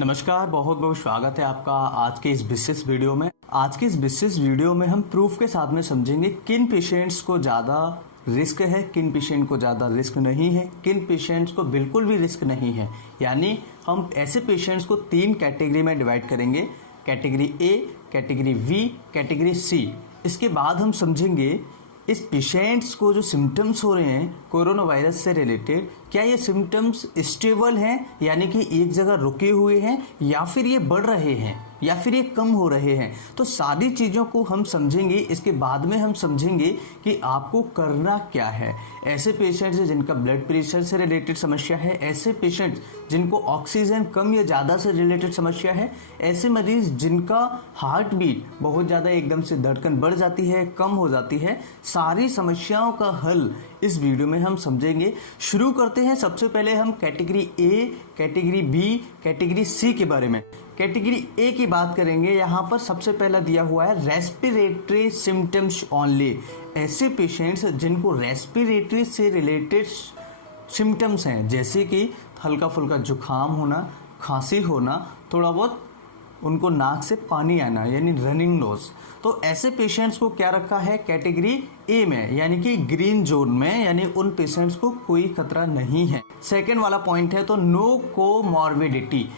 नमस्कार, बहुत बहुत स्वागत है आपका आज के इस विशेष वीडियो में। आज के इस विशेष वीडियो में हम प्रूफ के साथ में समझेंगे किन पेशेंट्स को ज़्यादा रिस्क है, किन पेशेंट को ज़्यादा रिस्क नहीं है, किन पेशेंट्स को बिल्कुल भी रिस्क नहीं है। यानी हम ऐसे पेशेंट्स को 3 कैटेगरी में डिवाइड करेंगे, category A, category B, category C. इसके बाद हम समझेंगे इस पेशेंट्स को जो सिम्टम्स हो रहे हैं कोरोना वायरस से रिलेटेड, क्या ये सिम्टम्स स्टेबल हैं यानी कि एक जगह रुके हुए हैं, या फिर ये बढ़ रहे हैं, या फिर ये कम हो रहे हैं। तो सारी चीज़ों को हम समझेंगे। इसके बाद में हम समझेंगे कि आपको करना क्या है। ऐसे पेशेंट्स हैं जिनका ब्लड प्रेशर से रिलेटेड समस्या है, ऐसे पेशेंट्स जिनको ऑक्सीजन कम या ज़्यादा से रिलेटेड समस्या है, ऐसे मरीज जिनका हार्ट बीट बहुत ज़्यादा एकदम से धड़कन बढ़ जाती है, कम हो जाती है, सारी समस्याओं का हल इस वीडियो में हम समझेंगे। शुरू करते हैं। सबसे पहले हम category A, category B, category C के बारे में। कैटेगरी ए की बात करेंगे। यहाँ पर सबसे पहला दिया हुआ है रेस्पिरेटरी सिम्टम्स ओनली। ऐसे पेशेंट्स जिनको रेस्पिरेटरी से रिलेटेड सिम्टम्स हैं, जैसे कि हल्का फुल्का जुकाम होना, खांसी होना, थोड़ा बहुत उनको नाक से पानी आना यानी रनिंग नोज, तो ऐसे पेशेंट्स को क्या रखा है कैटेगरी ए में, यानी कि ग्रीन जोन में, यानी उन पेशेंट्स को कोई खतरा नहीं है। सेकेंड वाला पॉइंट है तो नो कोमॉर्बिडिटी।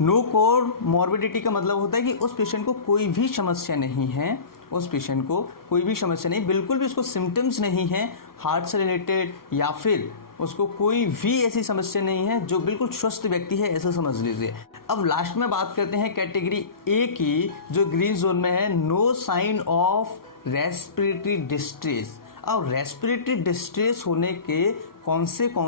नो कोमॉर्बिडिटी का मतलब होता है कि उस पेशेंट को कोई भी समस्या नहीं है, उस पेशेंट को कोई भी समस्या नहीं, बिल्कुल भी उसको सिम्टम्स नहीं है हार्ट से रिलेटेड, या फिर उसको कोई भी ऐसी समस्या नहीं है, जो बिल्कुल स्वस्थ व्यक्ति है ऐसा समझ लीजिए। अब लास्ट में बात करते हैं कैटेगरी ए की, जो ग्रीन जोन में है। No sign of respiratory distress. अब रेस्पिरेटरी डिस्ट्रेस होने के कौन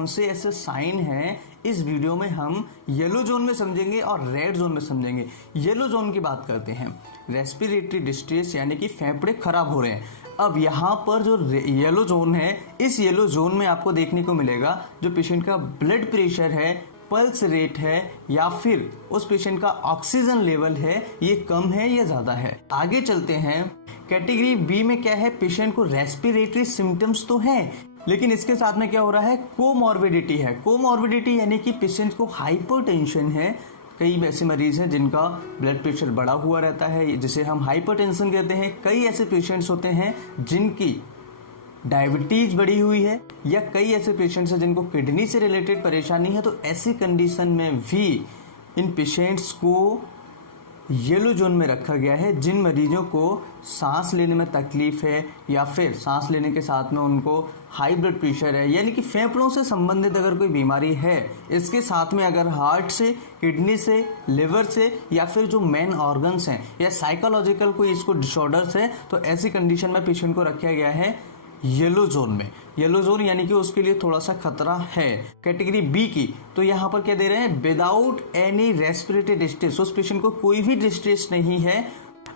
से ऐसे साइन हैं, इस वीडियो में हम येलो जोन में समझेंगे और रेड जोन में समझेंगे। येलो जोन की बात करते हैं। रेस्पिरेटरी डिस्ट्रेस यानी कि फेफड़े खराब हो रहे हैं। अब यहाँ पर जो येलो जोन है, इस येलो जोन में आपको देखने को मिलेगा जो पेशेंट का ब्लड प्रेशर है, पल्स रेट है, या फिर उस पेशेंट का ऑक्सीजन लेवल है, ये कम है या ज़्यादा है। आगे चलते हैं। कैटेगरी बी में क्या है, पेशेंट को रेस्पिरेटरी सिम्टम्स तो हैं, लेकिन इसके साथ में क्या हो रहा है, कोमॉर्बिडिटी है। कोमॉर्बिडिटी यानी कि पेशेंट को हाइपरटेंशन है। कई ऐसे मरीज हैं जिनका ब्लड प्रेशर बढ़ा हुआ रहता है, जिसे हम हाइपरटेंशन कहते हैं। कई ऐसे पेशेंट्स होते हैं जिनकी डायबिटीज बढ़ी हुई है, या कई ऐसे पेशेंट्स हैं जिनको किडनी से रिलेटेड परेशानी है। तो ऐसी कंडीशन में भी इन पेशेंट्स को येलो जोन में रखा गया है। जिन मरीजों को सांस लेने में तकलीफ है, या फिर सांस लेने के साथ में उनको हाई ब्लड प्रेशर है, यानी कि फेफड़ों से संबंधित अगर कोई बीमारी है, इसके साथ में अगर हार्ट से, किडनी से, लिवर से, या फिर जो मेन ऑर्गन्स हैं, या साइकोलॉजिकल कोई इसको डिसऑर्डर्स है, तो ऐसी कंडीशन में पेशेंट को रखा गया है येलो जोन में। येलो जोन यानी कि उसके लिए थोड़ा सा खतरा है। कैटेगरी बी की तो यहाँ पर क्या दे रहे हैं, विदाउट एनी रेस्पिरेटरी डिस्ट्रेस। उस पेशेंट को कोई भी डिस्ट्रेस नहीं है।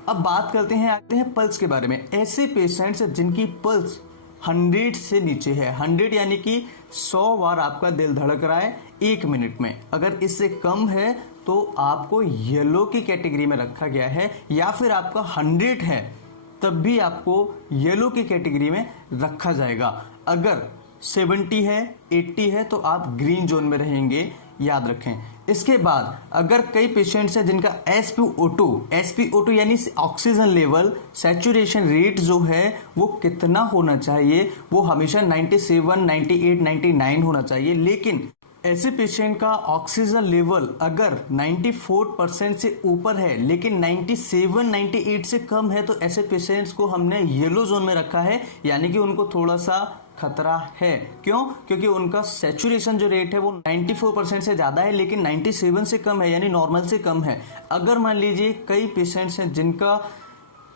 अब बात करते हैं, आते हैं पल्स के बारे में। ऐसे पेशेंट्स जिनकी पल्स 100 से नीचे है, 100 यानी कि 100 बार आपका दिल धड़क रहा है 1 मिनट में, अगर इससे कम है तो आपको येलो की कैटेगरी में रखा गया है, या फिर आपका 100 है तब भी आपको येलो की कैटेगरी में रखा जाएगा। अगर 70 है, 80 है तो आप ग्रीन जोन में रहेंगे, याद रखें। इसके बाद अगर कई पेशेंट्स हैं जिनका एसपीओ2 यानी ऑक्सीजन लेवल सैचुरेशन रेट जो है वो कितना होना चाहिए, वो हमेशा 97, 98, 99 होना चाहिए। लेकिन ऐसे पेशेंट का ऑक्सीजन लेवल अगर 94% से ऊपर है, लेकिन 97, 98 से कम है, तो ऐसे पेशेंट्स को हमने येलो जोन में रखा है, यानी कि उनको थोड़ा सा खतरा है। क्यों? क्योंकि उनका सैचुरेशन जो रेट है वो 94% से ज़्यादा है, लेकिन 97 से कम है, यानी नॉर्मल से कम है। अगर मान लीजिए कई पेशेंट्स हैं जिनका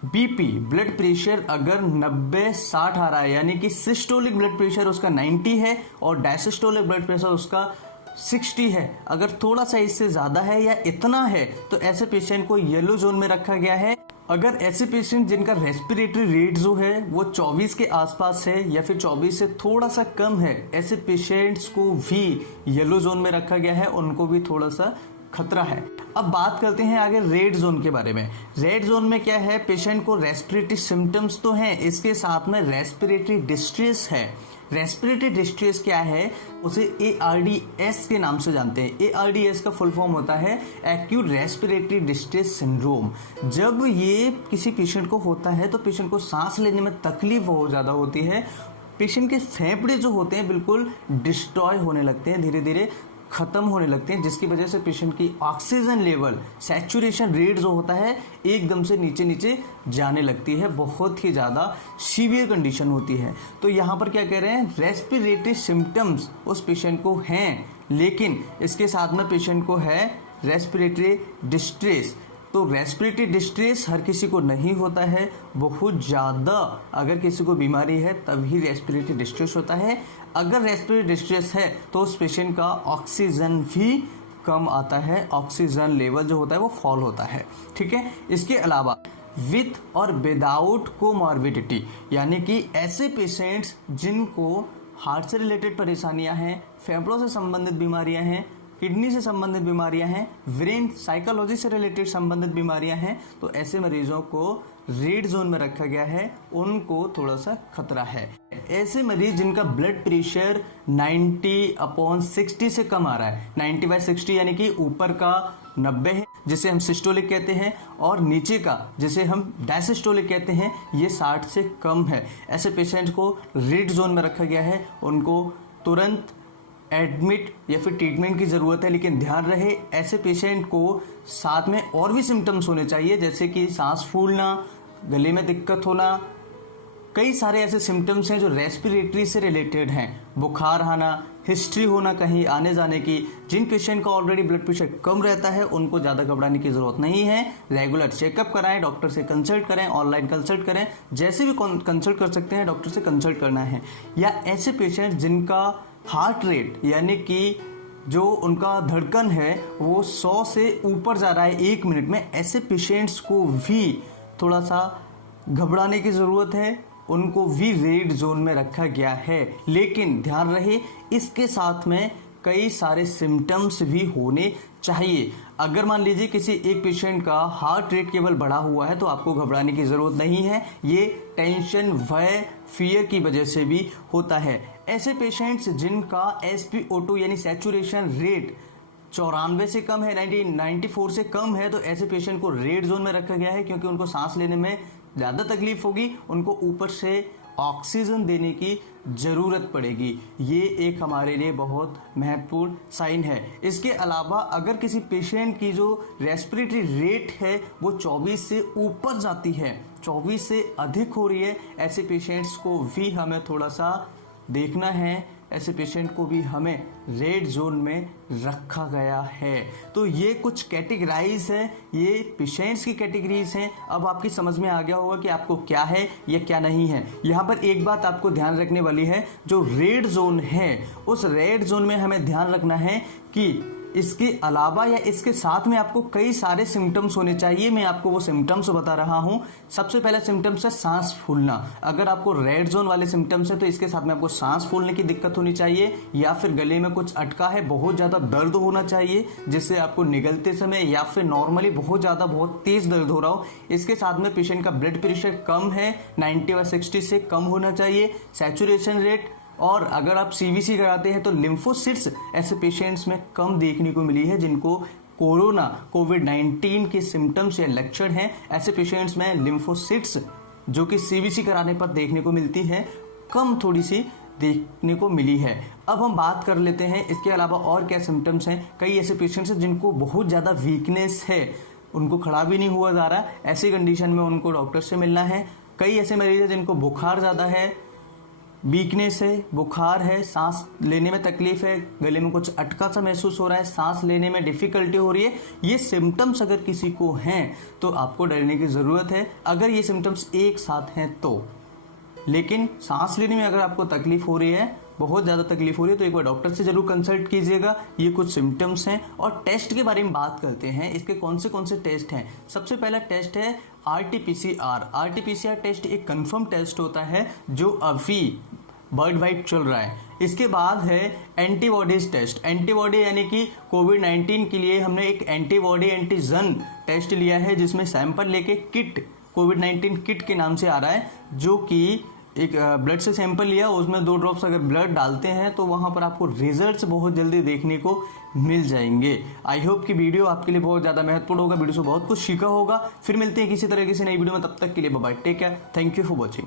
बीपी ब्लड प्रेशर अगर 90-60 आ रहा है, यानी कि सिस्टोलिक ब्लड प्रेशर उसका 90 है और डायसिस्टोलिक ब्लड प्रेशर उसका 60 है, अगर थोड़ा सा इससे ज़्यादा है या इतना है, तो ऐसे पेशेंट को येलो जोन में रखा गया है। अगर ऐसे पेशेंट जिनका रेस्पिरेटरी रेट जो है वो 24 के आसपास है, या फिर 24 से थोड़ा सा कम है, ऐसे पेशेंट्स को भी येलो जोन में रखा गया है, उनको भी थोड़ा सा खतरा है। अब बात करते हैं आगे रेड जोन के बारे में। रेड जोन में क्या है, पेशेंट को रेस्पिरेटरी सिम्टम्स तो हैं, इसके साथ में रेस्पिरेटरी डिस्ट्रेस है। रेस्पिरेटरी डिस्ट्रेस क्या है, उसे ARDS के नाम से जानते हैं। ARDS का फुल फॉर्म होता है एक्यूट रेस्पिरेटरी डिस्ट्रेस सिंड्रोम। जब ये किसी पेशेंट को होता है तो पेशेंट को सांस लेने में तकलीफ बहुत ज़्यादा होती है। पेशेंट के फेफड़े जो होते हैं बिल्कुल डिस्ट्रॉय होने लगते हैं, धीरे धीरे खत्म होने लगते हैं, जिसकी वजह से पेशेंट की ऑक्सीजन लेवल, सैचुरेशन रेट जो होता है एकदम से नीचे नीचे जाने लगती है। बहुत ही ज़्यादा सीवियर कंडीशन होती है। तो यहाँ पर क्या कह रहे हैं, रेस्पिरेटरी सिम्टम्स उस पेशेंट को हैं, लेकिन इसके साथ में पेशेंट को है रेस्पिरेटरी डिस्ट्रेस। तो रेस्पिरेटरी डिस्ट्रेस हर किसी को नहीं होता है, बहुत ज़्यादा अगर किसी को बीमारी है तभी रेस्पिरेटरी डिस्ट्रेस होता है। अगर रेस्पिरेटरी डिस्ट्रेस है तो उस पेशेंट का ऑक्सीजन भी कम आता है, ऑक्सीजन लेवल जो होता है वो फॉल होता है। ठीक है, इसके अलावा विथ और विदाउट कोमॉर्बिडिटी, यानी कि ऐसे पेशेंट्स जिनको हार्ट से रिलेटेड परेशानियां हैं, फेफड़ों से संबंधित बीमारियां हैं, किडनी से संबंधित बीमारियां हैं, ब्रेन साइकोलॉजी से रिलेटेड संबंधित बीमारियां हैं, तो ऐसे मरीजों को रेड जोन में रखा गया है, उनको थोड़ा सा खतरा है। ऐसे मरीज जिनका ब्लड प्रेशर 90/60 से कम आ रहा है, 90/60 यानी कि ऊपर का 90 है जिसे हम सिस्टोलिक कहते हैं, और नीचे का जिसे हम डायसिस्टोलिक कहते हैं, ये 60 से कम है। ऐसे पेशेंट को रेड जोन में रखा गया है, उनको तुरंत एडमिट या फिर ट्रीटमेंट की ज़रूरत है। लेकिन ध्यान रहे, ऐसे पेशेंट को साथ में और भी सिम्टम्स होने चाहिए, जैसे कि सांस फूलना, गले में दिक्कत होना, कई सारे ऐसे सिम्टम्स हैं जो रेस्पिरेटरी से रिलेटेड हैं, बुखार आना, हिस्ट्री होना कहीं आने जाने की। जिन पेशेंट का ऑलरेडी ब्लड प्रेशर कम रहता है उनको ज़्यादा घबराने की ज़रूरत नहीं है। रेगुलर चेकअप कराएं, डॉक्टर से कंसल्ट करें, ऑनलाइन कंसल्ट करें, जैसे भी कंसल्ट कर सकते हैं डॉक्टर से कंसल्ट करना है। या ऐसे पेशेंट जिनका हार्ट रेट यानी कि जो उनका धड़कन है वो 100 से ऊपर जा रहा है 1 मिनट में, ऐसे पेशेंट्स को भी थोड़ा सा घबराने की ज़रूरत है, उनको भी रेड जोन में रखा गया है। लेकिन ध्यान रहे, इसके साथ में कई सारे सिम्टम्स भी होने चाहिए। अगर मान लीजिए किसी एक पेशेंट का हार्ट रेट केवल बढ़ा हुआ है तो आपको घबराने की ज़रूरत नहीं है, ये टेंशन, भय, फियर की वजह से भी होता है। ऐसे पेशेंट्स जिनका SpO2 यानी सैचुरेशन रेट 94 से कम है, 94 से कम है, तो ऐसे पेशेंट को रेड जोन में रखा गया है, क्योंकि उनको सांस लेने में ज़्यादा तकलीफ होगी, उनको ऊपर से ऑक्सीजन देने की ज़रूरत पड़ेगी। ये एक हमारे लिए बहुत महत्वपूर्ण साइन है। इसके अलावा अगर किसी पेशेंट की जो रेस्पिरेटरी रेट है वो 24 से ऊपर जाती है, 24 से अधिक हो रही है, ऐसे पेशेंट्स को भी हमें थोड़ा सा देखना है, ऐसे पेशेंट को भी हमें रेड जोन में रखा गया है। तो ये कुछ कैटेगराइज है, ये पेशेंट्स की कैटेगरीज हैं। अब आपकी समझ में आ गया होगा कि आपको क्या है या क्या नहीं है। यहाँ पर एक बात आपको ध्यान रखने वाली है, जो रेड जोन है उस रेड जोन में हमें ध्यान रखना है कि इसके अलावा या इसके साथ में आपको कई सारे सिम्टम्स होने चाहिए। मैं आपको वो सिम्टम्स बता रहा हूँ। सबसे पहला सिम्टम्स है सांस फूलना। अगर आपको रेड जोन वाले सिम्टम्स है तो इसके साथ में आपको सांस फूलने की दिक्कत होनी चाहिए, या फिर गले में कुछ अटका है, बहुत ज़्यादा दर्द होना चाहिए जिससे आपको निगलते समय या फिर नॉर्मली बहुत तेज़ दर्द हो रहा हो। इसके साथ में पेशेंट का ब्लड प्रेशर कम है, 90/60 से कम होना चाहिए, सैचुरेशन रेट, और अगर आप CVC कराते हैं तो लिम्फोसिट्स ऐसे पेशेंट्स में कम देखने को मिली है जिनको कोविड-19 के सिम्टम्स या लक्षण हैं। ऐसे पेशेंट्स में लिम्फोसिट्स जो कि CVC कराने पर देखने को मिलती है, कम थोड़ी सी देखने को मिली है। अब हम बात कर लेते हैं इसके अलावा और क्या सिम्टम्स हैं। कई ऐसे पेशेंट्स हैं जिनको बहुत ज़्यादा वीकनेस है, उनको खड़ा भी नहीं हुआ जा रहा, ऐसी कंडीशन में उनको डॉक्टर से मिलना है। कई ऐसे मरीज हैं जिनको बुखार ज़्यादा है, वीकनेस है, बुखार है, सांस लेने में तकलीफ है, गले में कुछ अटका सा महसूस हो रहा है, सांस लेने में डिफिकल्टी हो रही है। ये सिम्टम्स अगर किसी को हैं तो आपको डरने की ज़रूरत है, अगर ये सिम्टम्स एक साथ हैं तो। लेकिन सांस लेने में अगर आपको तकलीफ हो रही है, बहुत ज़्यादा तकलीफ हो रही है, तो एक बार डॉक्टर से जरूर कंसल्ट कीजिएगा। ये कुछ सिम्टम्स हैं। और टेस्ट के बारे में बात करते हैं, इसके कौन से टेस्ट हैं। सबसे पहला टेस्ट है RT-PCR। RT-PCR टेस्ट एक कंफर्म टेस्ट होता है जो अभी वर्ल्ड वाइड चल रहा है। इसके बाद है एंटीबॉडीज टेस्ट। एंटीबॉडी यानी कि कोविड-19 के लिए हमने एक एंटीबॉडी एंटीजन टेस्ट लिया है, जिसमें सैंपल लेके किट, कोविड-19 किट के नाम से आ रहा है, जो कि एक ब्लड से सैंपल लिया, उसमें 2 ड्रॉप्स अगर ब्लड डालते हैं तो वहां पर आपको रिजल्ट्स बहुत जल्दी देखने को मिल जाएंगे। आई होप कि वीडियो आपके लिए बहुत ज़्यादा महत्वपूर्ण होगा, वीडियो से बहुत कुछ सीखा होगा। फिर मिलते हैं किसी तरह की नई वीडियो में, तब तक के लिए bye bye, take care, thank you for watching.